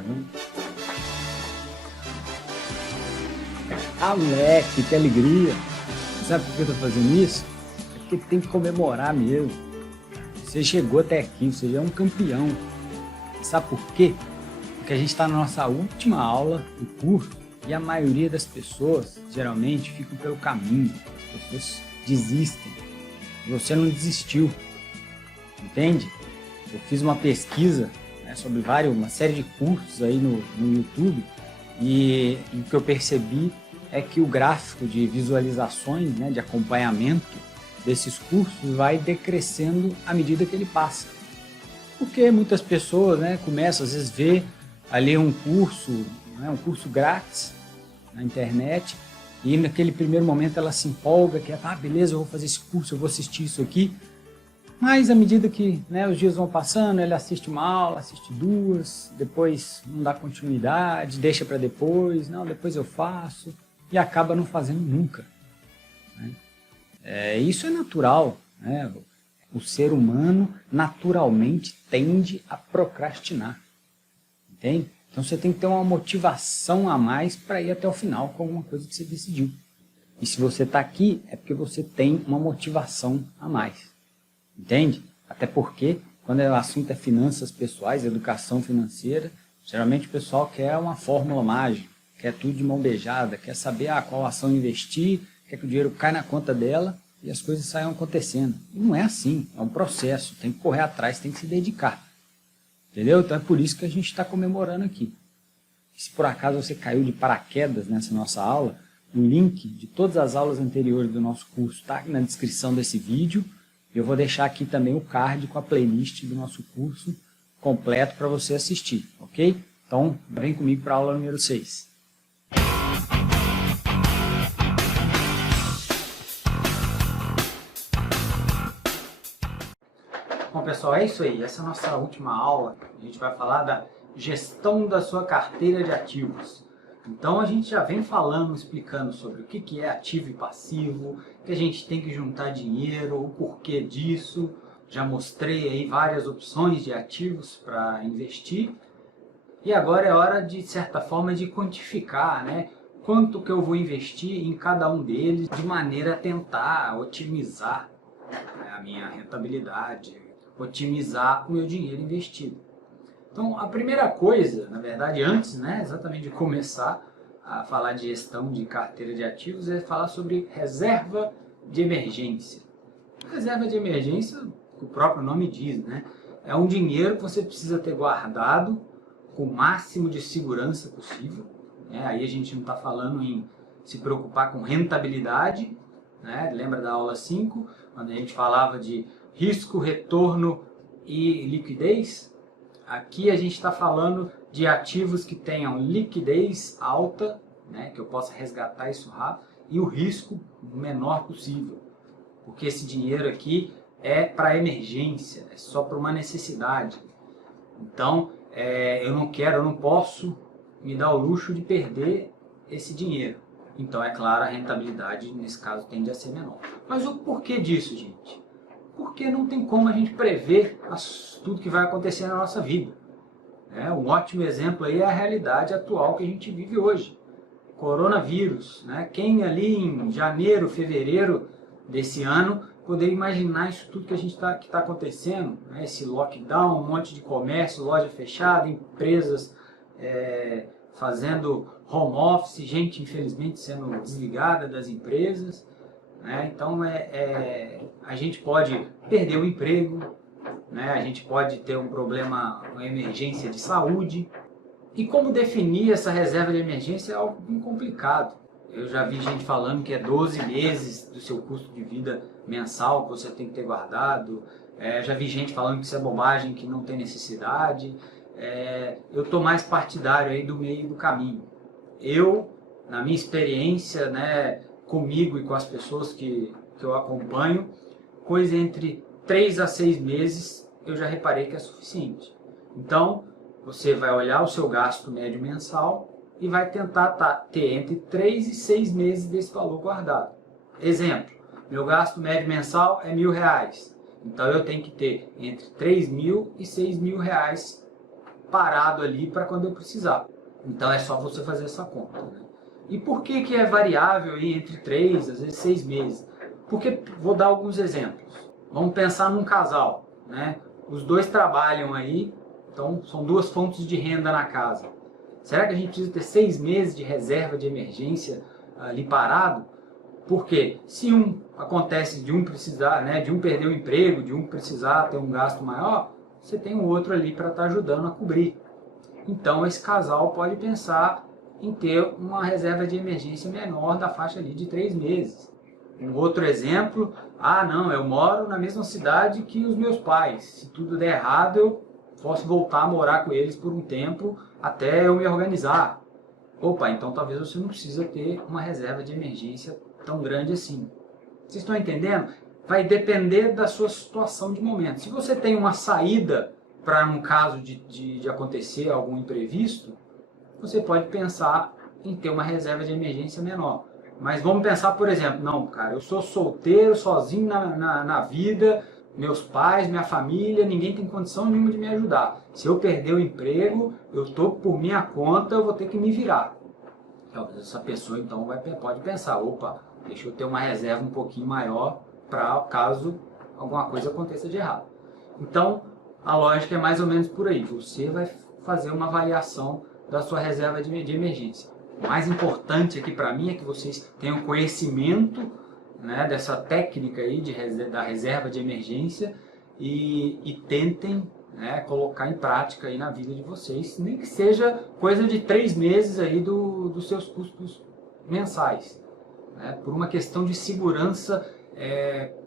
viu? Ah, moleque, que alegria! Sabe por que eu tô fazendo isso? É porque tem que comemorar mesmo. Você chegou até aqui, você já é um campeão. Sabe por quê? Porque a gente está na nossa última aula do curso e a maioria das pessoas, geralmente, ficam pelo caminho. As pessoas desistem. Você não desistiu, entende? Eu fiz uma pesquisa, né, sobre uma série de cursos aí no YouTube e o que eu percebi é que o gráfico de visualizações, né, de acompanhamento desses cursos vai decrescendo à medida que ele passa. Porque muitas pessoas, né, começam às vezes a ver ali um curso, né, um curso grátis na internet, e naquele primeiro momento ela se empolga, que beleza, eu vou fazer esse curso, eu vou assistir isso aqui. Mas à medida que, né, os dias vão passando, ele assiste uma aula, assiste duas, depois não dá continuidade, deixa para depois, não, depois eu faço, e acaba não fazendo nunca. Né? Isso é natural, né? O ser humano naturalmente tende a procrastinar, entende? Então você tem que ter uma motivação a mais para ir até o final com alguma coisa que você decidiu. E se você está aqui, é porque você tem uma motivação a mais, entende? Até porque, quando o assunto é finanças pessoais, educação financeira, geralmente o pessoal quer uma fórmula mágica, quer tudo de mão beijada, quer saber qual ação investir, quer que o dinheiro caia na conta dela e as coisas saiam acontecendo. E não é assim, é um processo, tem que correr atrás, tem que se dedicar. Entendeu? Então é por isso que a gente está comemorando aqui. E se por acaso você caiu de paraquedas nessa nossa aula, o link de todas as aulas anteriores do nosso curso está aqui na descrição desse vídeo. Eu vou deixar aqui também o card com a playlist do nosso curso completo para você assistir, ok? Então, vem comigo para a aula número 6. Bom, pessoal, é isso aí. Essa é a nossa última aula. A gente vai falar da gestão da sua carteira de ativos. Então, a gente já vem falando, explicando sobre o que é ativo e passivo, que a gente tem que juntar dinheiro, o porquê disso. Já mostrei aí várias opções de ativos para investir. E agora é hora, de certa forma, de quantificar, né? Quanto que eu vou investir em cada um deles, de maneira a tentar otimizar, né, a minha rentabilidade, otimizar o meu dinheiro investido. Então, a primeira coisa, na verdade, antes, né, exatamente de começar a falar de gestão de carteira de ativos, é falar sobre reserva de emergência. Reserva de emergência, o próprio nome diz, né, é um dinheiro que você precisa ter guardado com o máximo de segurança possível. Né? Aí a gente não está falando em se preocupar com rentabilidade, né? Lembra da aula 5, quando a gente falava de risco, retorno e liquidez? Aqui a gente está falando de ativos que tenham liquidez alta, né, que eu possa resgatar isso rápido, e o risco menor possível. Porque esse dinheiro aqui é para emergência, é só para uma necessidade. Então, eu não posso me dar o luxo de perder esse dinheiro. Então, é claro, a rentabilidade nesse caso tende a ser menor. Mas o porquê disso, gente? Porque não tem como a gente prever tudo que vai acontecer na nossa vida. Um ótimo exemplo aí é a realidade atual que a gente vive hoje. Coronavírus, né? Quem ali em janeiro, fevereiro desse ano poderia imaginar isso tudo que a gente está acontecendo, né? Esse lockdown, um monte de comércio, loja fechada, empresas fazendo home office, gente infelizmente sendo desligada das empresas. Então a gente pode perder o emprego, né? A gente pode ter um problema, uma emergência de saúde. E como definir essa reserva de emergência é algo bem complicado. Eu já vi gente falando que é 12 meses do seu custo de vida mensal que você tem que ter guardado. Já vi gente falando que isso é bobagem, que não tem necessidade. Eu estou mais partidário aí do meio do caminho. Eu, na minha experiência, né, comigo e com as pessoas que eu acompanho, coisa entre 3 a 6 meses eu já reparei que é suficiente. Então, você vai olhar o seu gasto médio mensal e vai tentar ter entre 3 e 6 meses desse valor guardado. Exemplo, meu gasto médio mensal é R$1.000. Então eu tenho que ter entre R$3.000 e R$6.000 parado ali para quando eu precisar. Então é só você fazer essa conta, né? E por que que é variável aí entre 3, às vezes 6 meses? Porque, vou dar alguns exemplos. Vamos pensar num casal, né? Os dois trabalham aí, então são duas fontes de renda na casa. Será que a gente precisa ter 6 meses de reserva de emergência ali parado? Porque se acontece de um precisar, né, de um perder o emprego, de um precisar ter um gasto maior, você tem o outro ali para estar ajudando a cobrir. Então esse casal pode pensar em ter uma reserva de emergência menor da faixa ali de 3 meses. Um outro exemplo, não, eu moro na mesma cidade que os meus pais. Se tudo der errado, eu posso voltar a morar com eles por um tempo até eu me organizar. Opa, então talvez você não precisa ter uma reserva de emergência tão grande assim. Vocês estão entendendo? Vai depender da sua situação de momento. Se você tem uma saída para um caso de acontecer algum imprevisto, você pode pensar em ter uma reserva de emergência menor. Mas vamos pensar, por exemplo, não, cara, eu sou solteiro, sozinho na vida, meus pais, minha família, ninguém tem condição nenhuma de me ajudar. Se eu perder o emprego, eu estou por minha conta, eu vou ter que me virar. Talvez essa pessoa então pode pensar, opa, deixa eu ter uma reserva um pouquinho maior para caso alguma coisa aconteça de errado. Então, a lógica é mais ou menos por aí. Você vai fazer uma avaliação da sua reserva de emergência. O mais importante aqui para mim é que vocês tenham conhecimento, né, dessa técnica aí da reserva de emergência e tentem, né, colocar em prática aí na vida de vocês, nem que seja coisa de 3 meses aí dos seus custos mensais, né, por uma questão de segurança,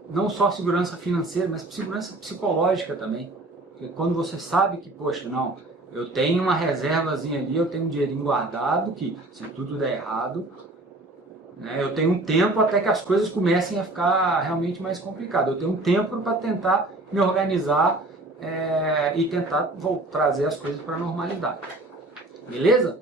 não só segurança financeira, mas segurança psicológica também. Porque quando você sabe que, poxa, não, eu tenho uma reservazinha ali, eu tenho um dinheirinho guardado, que se tudo der errado, né, eu tenho um tempo até que as coisas comecem a ficar realmente mais complicadas. Eu tenho um tempo para tentar me organizar e tentar trazer as coisas para a normalidade. Beleza?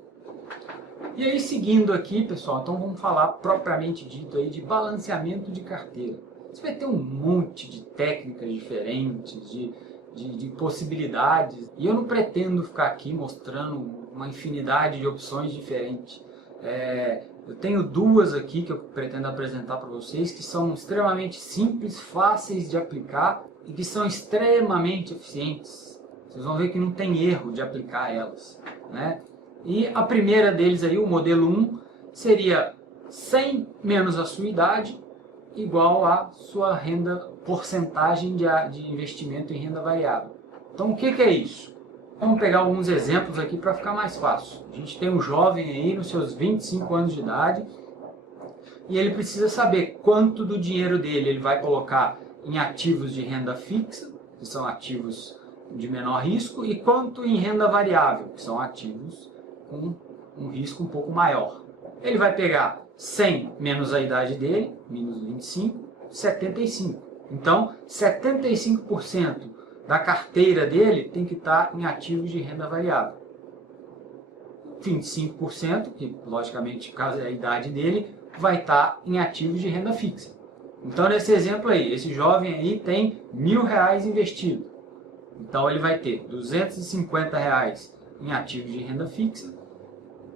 E aí, seguindo aqui, pessoal, então vamos falar propriamente dito aí de balanceamento de carteira. Você vai ter um monte de técnicas diferentes, de possibilidades, e eu não pretendo ficar aqui mostrando uma infinidade de opções diferentes. Eu tenho duas aqui que eu pretendo apresentar para vocês, que são extremamente simples, fáceis de aplicar e que são extremamente eficientes. Vocês vão ver que não tem erro de aplicar elas, né? E a primeira deles aí, o modelo 1, seria 100 menos a sua idade igual a sua renda, porcentagem de investimento em renda variável. Então o que é isso? Vamos pegar alguns exemplos aqui para ficar mais fácil. A gente tem um jovem aí nos seus 25 anos de idade e ele precisa saber quanto do dinheiro dele ele vai colocar em ativos de renda fixa, que são ativos de menor risco, e quanto em renda variável, que são ativos com um risco um pouco maior. Ele vai pegar 100 menos a idade dele, menos 25, 75. Então, 75% da carteira dele tem que estar em ativos de renda variável. 25%, que logicamente, caso é a idade dele, vai estar em ativos de renda fixa. Então, nesse exemplo aí, esse jovem aí tem R$1.000 investido. Então, ele vai ter R$250 em ativos de renda fixa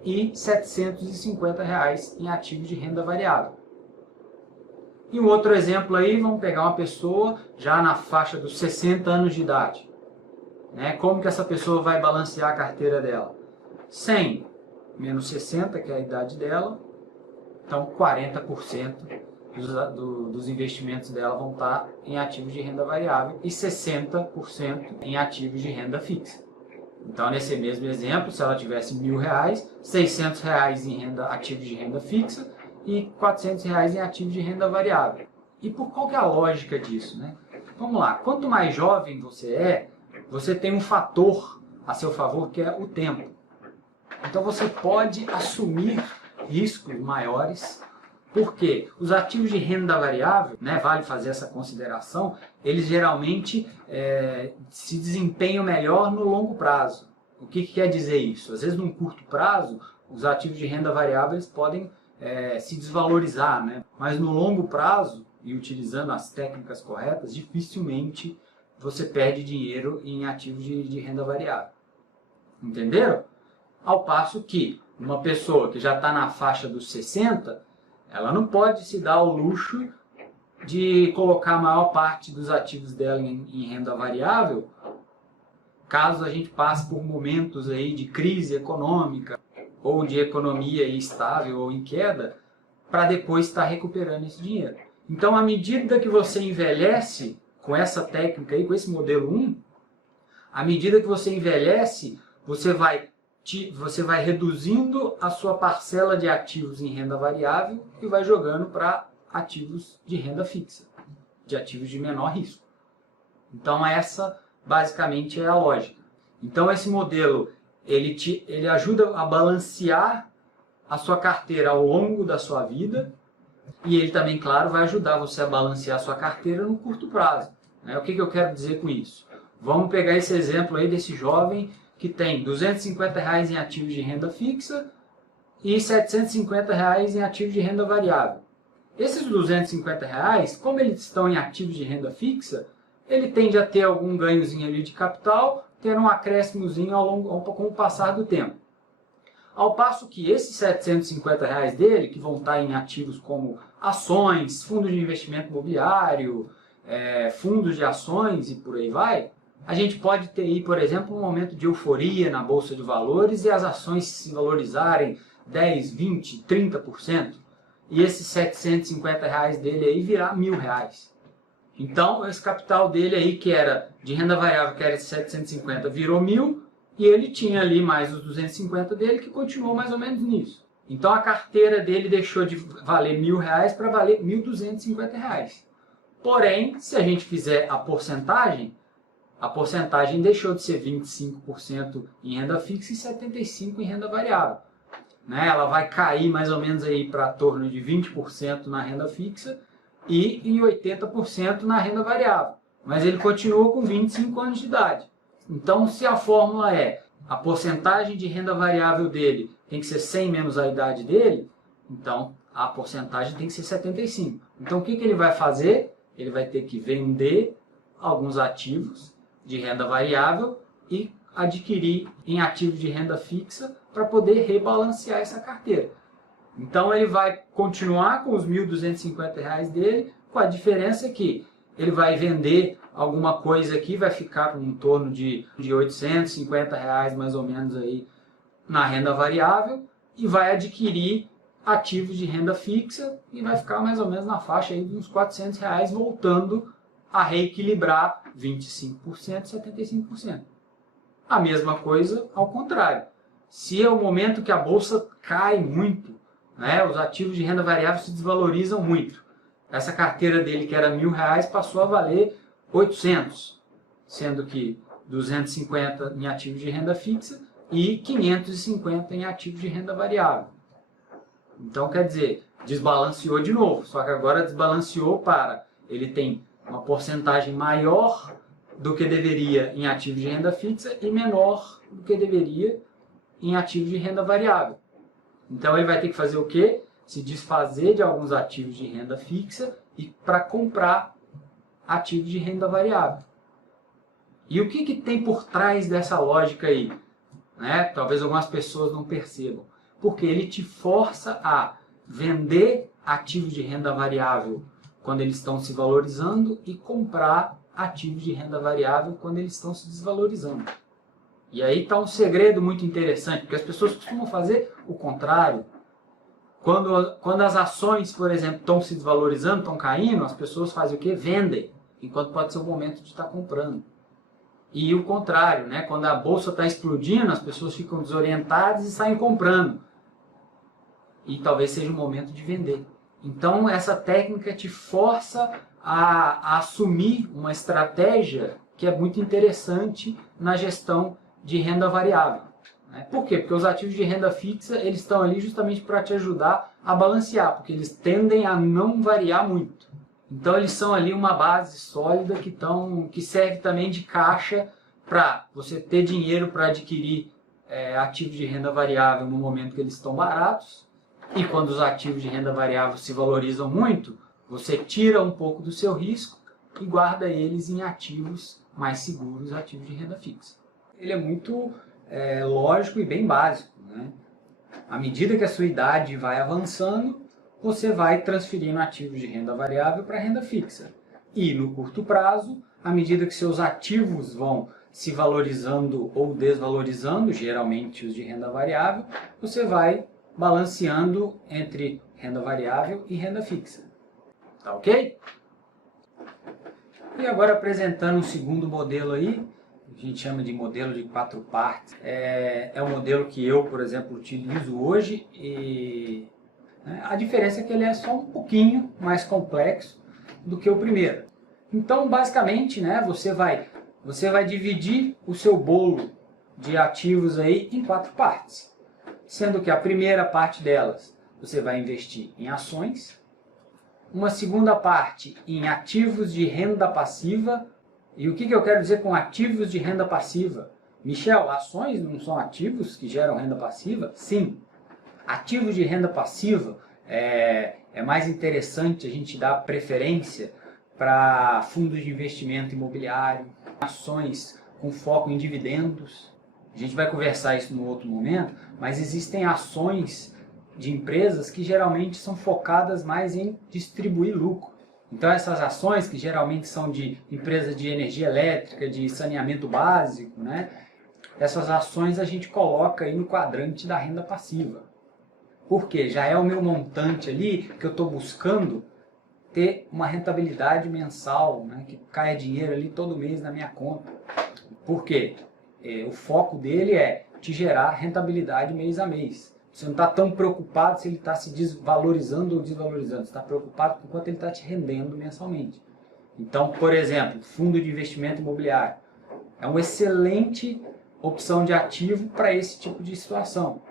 e R$750 em ativos de renda variável. E um outro exemplo aí, vamos pegar uma pessoa já na faixa dos 60 anos de idade. Né? Como que essa pessoa vai balancear a carteira dela? 100 menos 60, que é a idade dela, então 40% dos investimentos dela vão estar em ativos de renda variável e 60% em ativos de renda fixa. Então, nesse mesmo exemplo, se ela tivesse R$1.000, R$600 em ativos de renda fixa e R$400 em ativos de renda variável. E qual que é a lógica disso, né? Vamos lá, quanto mais jovem você tem um fator a seu favor que é o tempo. Então você pode assumir riscos maiores, porque os ativos de renda variável, né, vale fazer essa consideração, eles geralmente se desempenham melhor no longo prazo. O que quer dizer isso? Às vezes, num curto prazo, os ativos de renda variável eles podem se desvalorizar, né? Mas no longo prazo, e utilizando as técnicas corretas, dificilmente você perde dinheiro em ativos de renda variável. Entenderam? Ao passo que uma pessoa que já está na faixa dos 60, ela não pode se dar o luxo de colocar a maior parte dos ativos dela em renda variável, caso a gente passe por momentos aí de crise econômica ou de economia estável ou em queda, para depois estar recuperando esse dinheiro. Então, à medida que você envelhece com essa técnica aí, com esse modelo 1, à medida que você envelhece, você vai reduzindo a sua parcela de ativos em renda variável e vai jogando para ativos de renda fixa, de ativos de menor risco. Então essa basicamente é a lógica. Então esse modelo ele ajuda a balancear a sua carteira ao longo da sua vida e ele também, claro, vai ajudar você a balancear a sua carteira no curto prazo. O que eu quero dizer com isso? Vamos pegar esse exemplo aí desse jovem que tem R$250 em ativos de renda fixa e R$750 em ativos de renda variável. Esses R$250, como eles estão em ativos de renda fixa, ele tende a ter algum ganhozinho ali de capital, tendo um acréscimozinho com o passar do tempo. Ao passo que esses R$750 dele, que vão estar em ativos como ações, fundos de investimento imobiliário, fundos de ações e por aí vai, a gente pode ter aí, por exemplo, um momento de euforia na Bolsa de Valores e as ações se valorizarem 10, 20, 30%. E esses R$750 dele aí virar R$1.000. Então, esse capital dele aí, que era de renda variável, que era esse 750, virou 1.000, e ele tinha ali mais os 250 dele, que continuou mais ou menos nisso. Então, a carteira dele deixou de valer R$1.000 para valer R$1.250. Porém, se a gente fizer a porcentagem deixou de ser 25% em renda fixa e 75% em renda variável. Ela vai cair mais ou menos aí para torno de 20% na renda fixa e em 80% na renda variável. Mas ele continua com 25 anos de idade. Então, se a fórmula é a porcentagem de renda variável dele tem que ser 100 menos a idade dele, então a porcentagem tem que ser 75. Então, o que ele vai fazer? Ele vai ter que vender alguns ativos de renda variável e adquirir em ativos de renda fixa para poder rebalancear essa carteira. Então ele vai continuar com os R$1.250 dele, com a diferença que ele vai vender alguma coisa aqui, vai ficar com em torno de R$850 mais ou menos aí na renda variável e vai adquirir ativos de renda fixa e vai ficar mais ou menos na faixa aí de uns R$400, voltando a reequilibrar 25% e 75%. A mesma coisa ao contrário. Se é o momento que a bolsa cai muito, os ativos de renda variável se desvalorizam muito, essa carteira dele que era R$1.000 passou a valer 800, sendo que 250 em ativos de renda fixa e 550 em ativos de renda variável. Então, quer dizer, desbalanceou de novo, só que agora desbalanceou para ele tem uma porcentagem maior do que deveria em ativos de renda fixa e menor do que deveria em ativos de renda variável. Então ele vai ter que fazer o quê? Se desfazer de alguns ativos de renda fixa e para comprar ativos de renda variável. E o que tem por trás dessa lógica aí? Talvez algumas pessoas não percebam. Porque ele te força a vender ativos de renda variável quando eles estão se valorizando e comprar ativos de renda variável quando eles estão se desvalorizando. E aí está um segredo muito interessante, porque as pessoas costumam fazer o contrário. Quando as ações, por exemplo, estão se desvalorizando, estão caindo, as pessoas fazem o quê? Vendem, enquanto pode ser o momento de estar comprando. E o contrário, quando a bolsa está explodindo, as pessoas ficam desorientadas e saem comprando. E talvez seja o momento de vender. Então, essa técnica te força a assumir uma estratégia que é muito interessante na gestão de renda variável. Por quê? Porque os ativos de renda fixa eles estão ali justamente para te ajudar a balancear, porque eles tendem a não variar muito. Então, eles são ali uma base sólida que serve também de caixa para você ter dinheiro para adquirir ativos de renda variável no momento que eles estão baratos. E quando os ativos de renda variável se valorizam muito, você tira um pouco do seu risco e guarda eles em ativos mais seguros, ativos de renda fixa. Ele é muito lógico e bem básico, né? À medida que a sua idade vai avançando, você vai transferindo ativos de renda variável para renda fixa. E no curto prazo, à medida que seus ativos vão se valorizando ou desvalorizando, geralmente os de renda variável, você vai balanceando entre renda variável e renda fixa. Tá ok? E agora apresentando um segundo modelo aí, a gente chama de modelo de 4 partes. É um modelo que eu, por exemplo, utilizo hoje e a diferença é que ele é só um pouquinho mais complexo do que o primeiro. Então, basicamente, né, você vai dividir o seu bolo de ativos aí em 4 partes. Sendo que a primeira parte delas você vai investir em ações, uma segunda parte em ativos de renda passiva. E o que eu quero dizer com ativos de renda passiva? Michel, ações não são ativos que geram renda passiva? Sim. Ativos de renda passiva é mais interessante a gente dar preferência para fundos de investimento imobiliário, ações com foco em dividendos. A gente vai conversar isso no outro momento, mas existem ações de empresas que geralmente são focadas mais em distribuir lucro. Então essas ações, que geralmente são de empresas de energia elétrica, de saneamento básico, né? Essas ações a gente coloca aí no quadrante da renda passiva. Por quê? Já é o meu montante ali que eu estou buscando ter uma rentabilidade mensal, né? Que caia dinheiro ali todo mês na minha conta. Por quê? O foco dele é te gerar rentabilidade mês a mês. Você não está tão preocupado se ele está se desvalorizando ou desvalorizando. Você está preocupado com quanto ele está te rendendo mensalmente. Então, por exemplo, fundo de investimento imobiliário. É uma excelente opção de ativo para esse tipo de situação.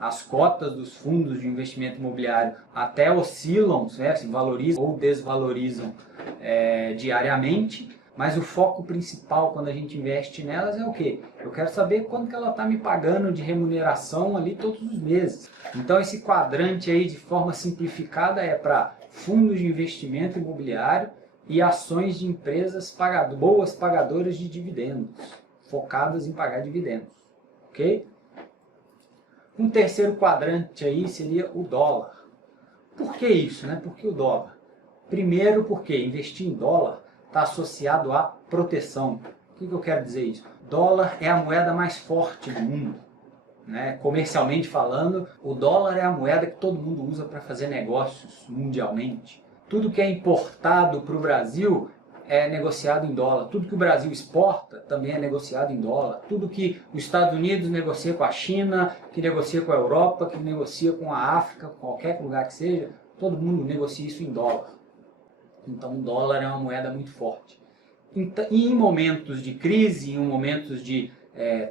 As cotas dos fundos de investimento imobiliário até oscilam, né, se valorizam ou desvalorizam diariamente. Mas o foco principal quando a gente investe nelas é o quê? Eu quero saber quanto que ela está me pagando de remuneração ali todos os meses. Então esse quadrante aí de forma simplificada é para fundos de investimento imobiliário e ações de empresas boas pagadoras de dividendos, focadas em pagar dividendos. Ok? Um terceiro quadrante aí seria o dólar. Por que isso, né? Por que o dólar? Primeiro porque investir em dólar está associado à proteção. O que eu quero dizer isso? Dólar é a moeda mais forte do mundo. Né? Comercialmente falando, o dólar é a moeda que todo mundo usa para fazer negócios mundialmente. Tudo que é importado para o Brasil é negociado em dólar. Tudo que o Brasil exporta também é negociado em dólar. Tudo que os Estados Unidos negocia com a China, que negocia com a Europa, que negocia com a África, qualquer lugar que seja, todo mundo negocia isso em dólar. Então o dólar é uma moeda muito forte. E em momentos de crise, em momentos de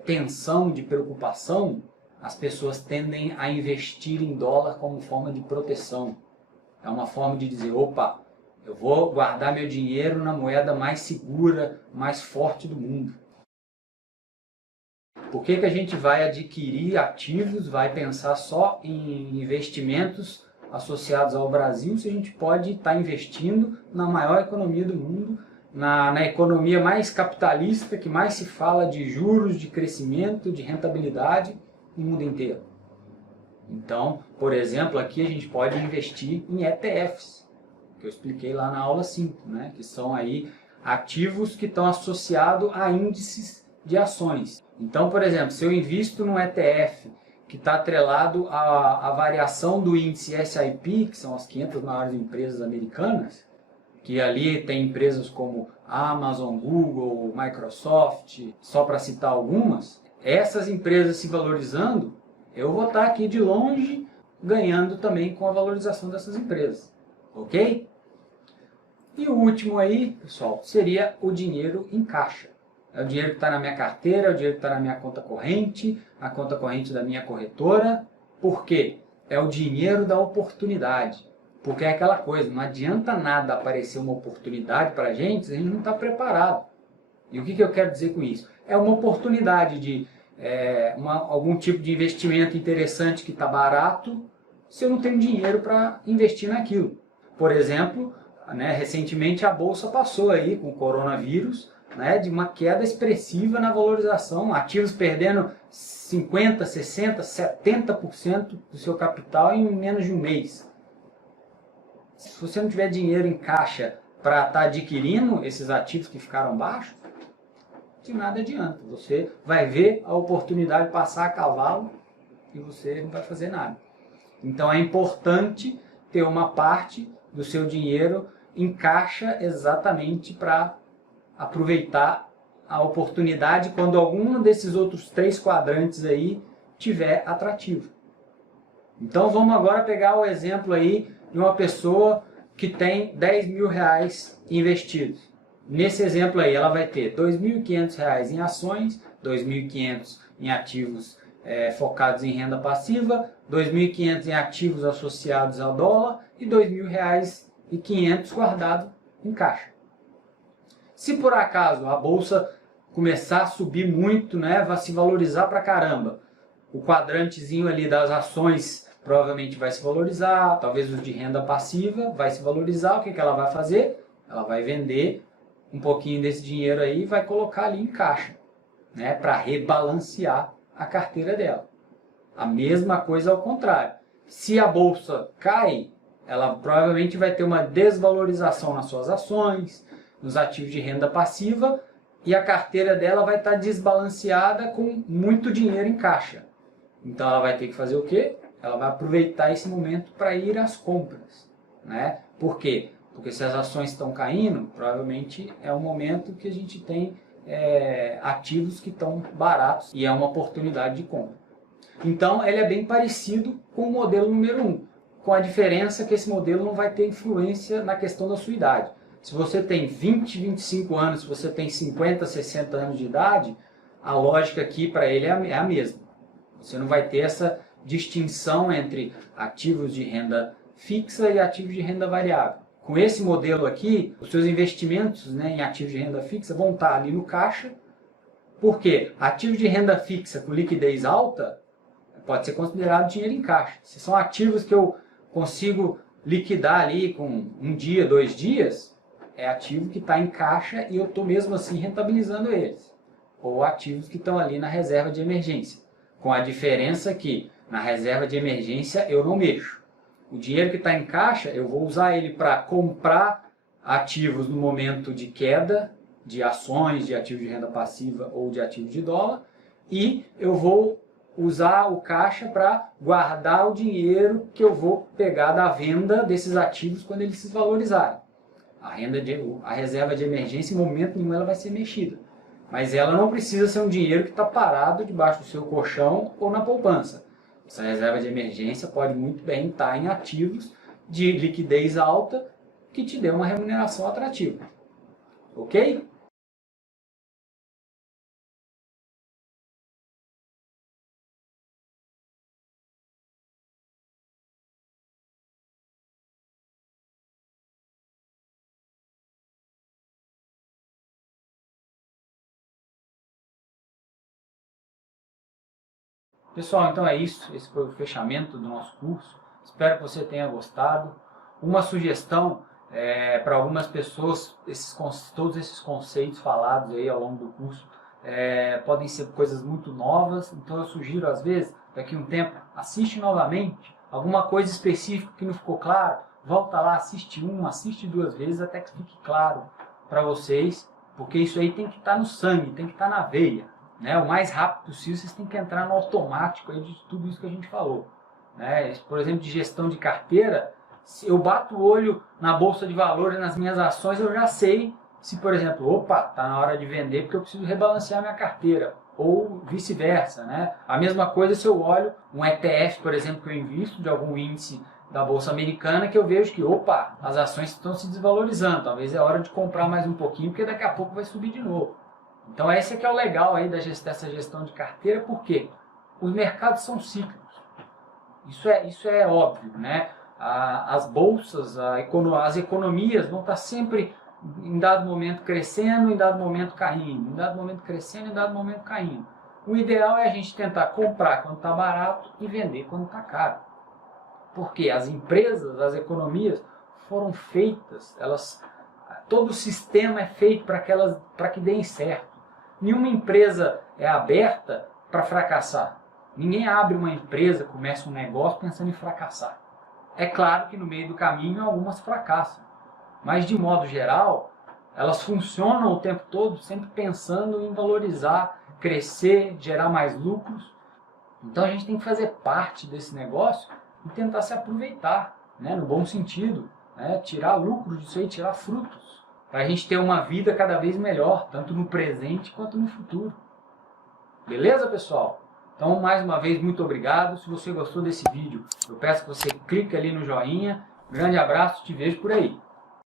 tensão, de preocupação, as pessoas tendem a investir em dólar como forma de proteção. É uma forma de dizer, opa, eu vou guardar meu dinheiro na moeda mais segura, mais forte do mundo. Por que a gente vai adquirir ativos, vai pensar só em investimentos associados ao Brasil, se a gente pode estar investindo na maior economia do mundo, na economia mais capitalista, que mais se fala de juros, de crescimento, de rentabilidade no mundo inteiro. Então, por exemplo, aqui a gente pode investir em ETFs, que eu expliquei lá na aula 5, né? Que são aí ativos que estão associados a índices de ações. Então, por exemplo, se eu invisto num ETF que está atrelado à variação do índice S&P, que são as 500 maiores empresas americanas, que ali tem empresas como Amazon, Google, Microsoft, só para citar algumas, essas empresas se valorizando, eu vou estar aqui de longe ganhando também com a valorização dessas empresas, ok? E o último aí, pessoal, seria o dinheiro em caixa. É o dinheiro que está na minha carteira, é o dinheiro que está na minha conta corrente, a conta corrente da minha corretora. Por quê? É o dinheiro da oportunidade. Porque é aquela coisa, não adianta nada aparecer uma oportunidade para a gente se a gente não está preparado. E o que eu quero dizer com isso? É uma oportunidade de algum tipo de investimento interessante que está barato, se eu não tenho dinheiro para investir naquilo. Por exemplo, né, recentemente a Bolsa passou aí com o coronavírus, né, de uma queda expressiva na valorização, ativos perdendo 50%, 60%, 70% do seu capital em menos de um mês. Se você não tiver dinheiro em caixa para estar adquirindo esses ativos que ficaram baixos, de nada adianta. Você vai ver a oportunidade passar a cavalo e você não vai fazer nada. Então é importante ter uma parte do seu dinheiro em caixa exatamente para aproveitar a oportunidade quando algum desses outros 3 quadrantes aí tiver atrativo. Então vamos agora pegar o exemplo aí de uma pessoa que tem 10 mil reais investidos. Nesse exemplo aí ela vai ter 2.500 reais em ações, 2.500 em ativos focados em renda passiva, 2.500 em ativos associados ao dólar e 2.000 reais e 500 guardado em caixa. Se por acaso a bolsa começar a subir muito, né, vai se valorizar pra caramba, o quadrantezinho ali das ações provavelmente vai se valorizar, talvez os de renda passiva vai se valorizar, o que ela vai fazer? Ela vai vender um pouquinho desse dinheiro aí e vai colocar ali em caixa, né, para rebalancear a carteira dela. A mesma coisa ao contrário. Se a bolsa cai, ela provavelmente vai ter uma desvalorização nas suas ações, nos ativos de renda passiva, e a carteira dela vai estar desbalanceada com muito dinheiro em caixa. Então ela vai ter que fazer o quê? Ela vai aproveitar esse momento para ir às compras, né? Por quê? Porque se as ações estão caindo, provavelmente é um momento que a gente tem ativos que estão baratos e é uma oportunidade de compra. Então ele é bem parecido com o modelo número 1, com a diferença que esse modelo não vai ter influência na questão da sua idade. Se você tem 20, 25 anos, se você tem 50, 60 anos de idade, a lógica aqui para ele é a mesma. Você não vai ter essa distinção entre ativos de renda fixa e ativos de renda variável. Com esse modelo aqui, os seus investimentos, né, em ativos de renda fixa vão estar ali no caixa. Por quê? Ativos de renda fixa com liquidez alta pode ser considerado dinheiro em caixa. Se são ativos que eu consigo liquidar ali com um dia, 2 dias, é ativo que está em caixa e eu estou mesmo assim rentabilizando eles. Ou ativos que estão ali na reserva de emergência. Com a diferença que na reserva de emergência eu não mexo. O dinheiro que está em caixa eu vou usar ele para comprar ativos no momento de queda, de ações, de ativos de renda passiva ou de ativos de dólar, e eu vou usar o caixa para guardar o dinheiro que eu vou pegar da venda desses ativos quando eles se valorizarem. A reserva de emergência, em momento nenhum, ela vai ser mexida. Mas ela não precisa ser um dinheiro que está parado debaixo do seu colchão ou na poupança. Essa reserva de emergência pode muito bem estar em ativos de liquidez alta que te dê uma remuneração atrativa. Ok? Pessoal, então é isso. Esse foi o fechamento do nosso curso. Espero que você tenha gostado. Uma sugestão para algumas pessoas, todos esses conceitos falados aí ao longo do curso podem ser coisas muito novas. Então eu sugiro, às vezes, daqui a um tempo, assiste novamente alguma coisa específica que não ficou claro. Volta lá, assiste assiste 2 vezes até que fique claro para vocês. Porque isso aí tem que estar no sangue, tem que estar na veia. Né, o mais rápido possível, vocês têm que entrar no automático aí de tudo isso que a gente falou. Né? Por exemplo, de gestão de carteira, se eu bato o olho na bolsa de valores, nas minhas ações, eu já sei se, por exemplo, opa, está na hora de vender porque eu preciso rebalancear minha carteira, ou vice-versa. Né? A mesma coisa se eu olho um ETF, por exemplo, que eu invisto de algum índice da bolsa americana, que eu vejo que, opa, as ações estão se desvalorizando, talvez é hora de comprar mais um pouquinho, porque daqui a pouco vai subir de novo. Então esse aqui é o legal aí dessa gestão de carteira, porque os mercados são cíclicos. Isso é óbvio, né? As bolsas, as economias vão estar sempre em dado momento crescendo, em dado momento caindo, em dado momento crescendo, em dado momento caindo. O ideal é a gente tentar comprar quando está barato e vender quando está caro. Porque as empresas, as economias foram feitas, elas todo o sistema é feito para que deem certo. Nenhuma empresa é aberta para fracassar. Ninguém abre uma empresa, começa um negócio pensando em fracassar. É claro que no meio do caminho algumas fracassam, mas de modo geral, elas funcionam o tempo todo sempre pensando em valorizar, crescer, gerar mais lucros. Então a gente tem que fazer parte desse negócio e tentar se aproveitar, né, no bom sentido, né, tirar lucro disso aí, tirar frutos, para a gente ter uma vida cada vez melhor, tanto no presente quanto no futuro. Beleza, pessoal? Então, mais uma vez, muito obrigado. Se você gostou desse vídeo, eu peço que você clique ali no joinha. Grande abraço, te vejo por aí.